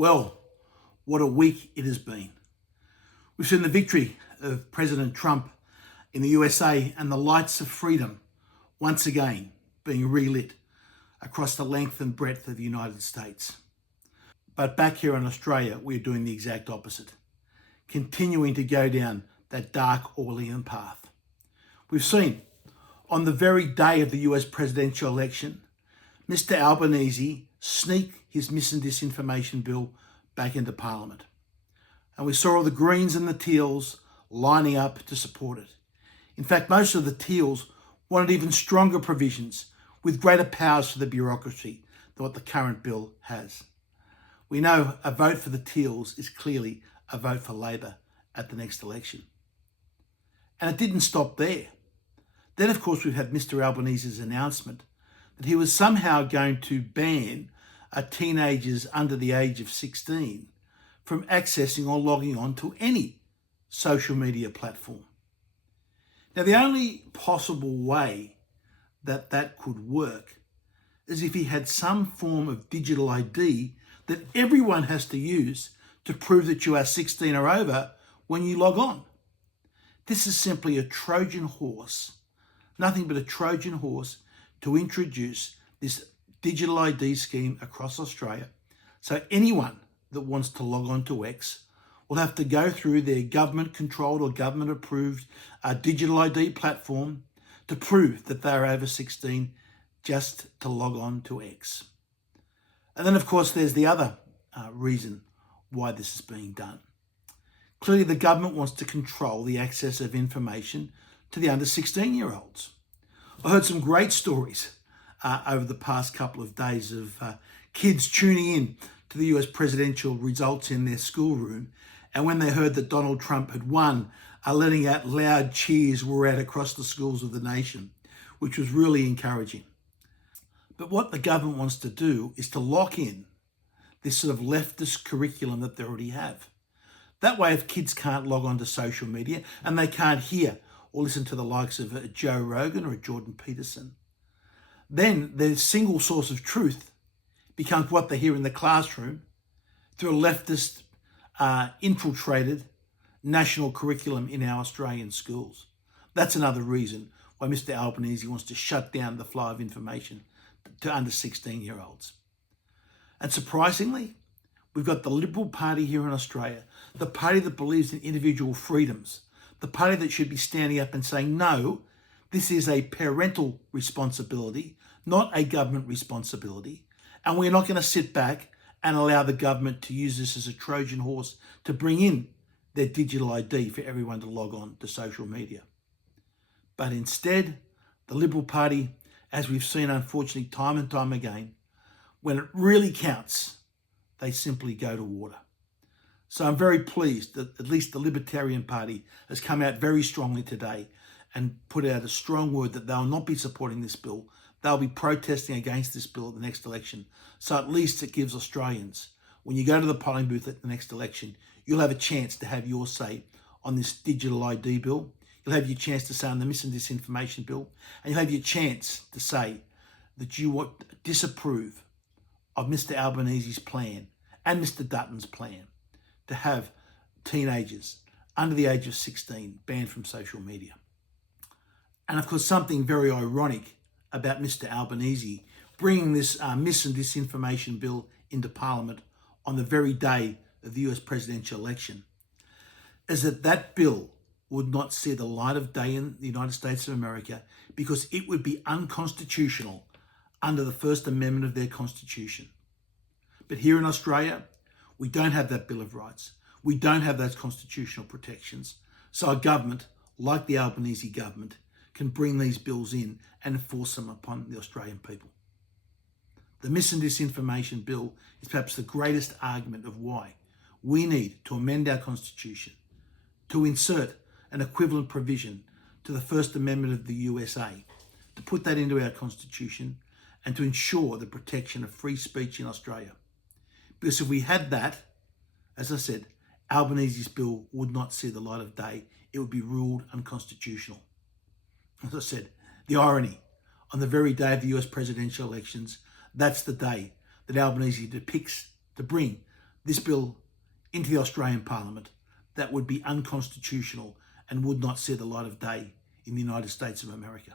Well, what a week it has been. We've seen the victory of President Trump in the USA and the lights of freedom once again being relit across the length and breadth of the United States. But back here in Australia, we're doing the exact opposite, continuing to go down that dark Orwellian path. We've seen on the very day of the US presidential election, Mr. Albanese sneak his mis and disinformation bill back into Parliament. And we saw all the Greens and the Teals lining up to support it. In fact, most of the Teals wanted even stronger provisions with greater powers for the bureaucracy than what the current bill has. We know a vote for the Teals is clearly a vote for Labor at the next election. And it didn't stop there. Then, of course, we've had Mr. Albanese's announcement that he was somehow going to ban teenagers under the age of 16 from accessing or logging on to any social media platform. Now, the only possible way that that could work is if he had some form of digital ID that everyone has to use to prove that you are 16 or over when you log on. This is simply a Trojan horse, nothing but a Trojan horse to introduce this digital ID scheme across Australia. So anyone that wants to log on to X will have to go through their government-controlled or government-approved digital ID platform to prove that they're over 16 just to log on to X. And then, of course, there's the other reason why this is being done. Clearly, the government wants to control the access of information to the under 16-year-olds. I heard some great stories over the past couple of days of kids tuning in to the US presidential results in their schoolroom, and when they heard that Donald Trump had won, letting out loud cheers were out across the schools of the nation, which was really encouraging. But what the government wants to do is to lock in this sort of leftist curriculum that they already have. That way, if kids can't log on to social media and they can't hear or listen to the likes of a Joe Rogan or a Jordan Peterson, then their single source of truth becomes what they hear in the classroom through a leftist infiltrated national curriculum in our Australian schools. That's another reason why Mr. Albanese wants to shut down the flow of information to under 16-year-olds. And surprisingly, we've got the Liberal Party here in Australia, the party that believes in individual freedoms, the party that should be standing up and saying, no, this is a parental responsibility, not a government responsibility. And we're not going to sit back and allow the government to use this as a Trojan horse to bring in their digital ID for everyone to log on to social media. But instead, the Liberal Party, as we've seen unfortunately time and time again, when it really counts, they simply go to water. So I'm very pleased that at least the Libertarian Party has come out very strongly today and put out a strong word that they'll not be supporting this bill. They'll be protesting against this bill at the next election. So at least it gives Australians, when you go to the polling booth at the next election, you'll have a chance to have your say on this digital ID bill. You'll have your chance to say on the mis and disinformation bill, and you'll have your chance to say that you disapprove of Mr. Albanese's plan and Mr. Dutton's plan to have teenagers under the age of 16 banned from social media. And of course, something very ironic about Mr. Albanese bringing this mis and disinformation bill into Parliament on the very day of the US presidential election is that that bill would not see the light of day in the United States of America because it would be unconstitutional under the First Amendment of their Constitution. But here in Australia, we don't have that Bill of Rights. We don't have those constitutional protections. So a government, like the Albanese government, can bring these bills in and enforce them upon the Australian people. The mis and disinformation bill is perhaps the greatest argument of why we need to amend our Constitution to insert an equivalent provision to the First Amendment of the USA, to put that into our Constitution and to ensure the protection of free speech in Australia. Because if we had that, as I said, Albanese's bill would not see the light of day. It would be ruled unconstitutional. As I said, the irony, on the very day of the US presidential elections, that's the day that Albanese depicts to bring this bill into the Australian Parliament that would be unconstitutional and would not see the light of day in the United States of America.